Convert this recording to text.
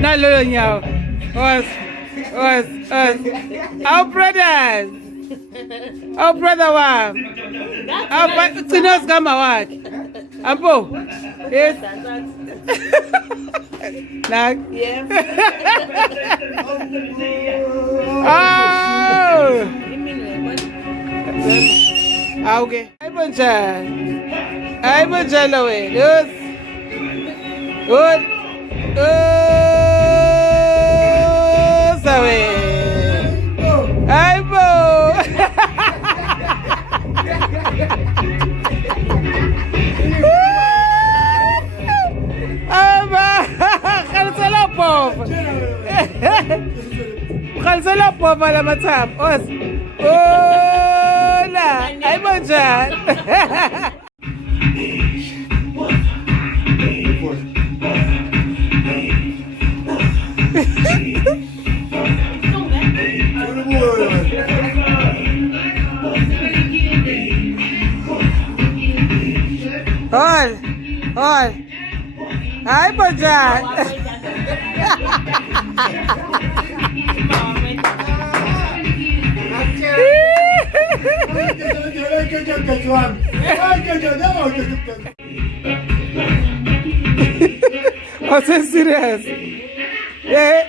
Nalo nyawo. Us. Our brothers. Our brother wa. Our sinos kama wake. Ambo. Yes. Nak. Yes. Oh. Okay. Ay bonjalo we. Yes. Good. Sawe. Ay bo. Khalsela pova la mathap. Os. Hola. Ay bonjan. Ol. Ay bonjan. Oh, c'est serious. Eh.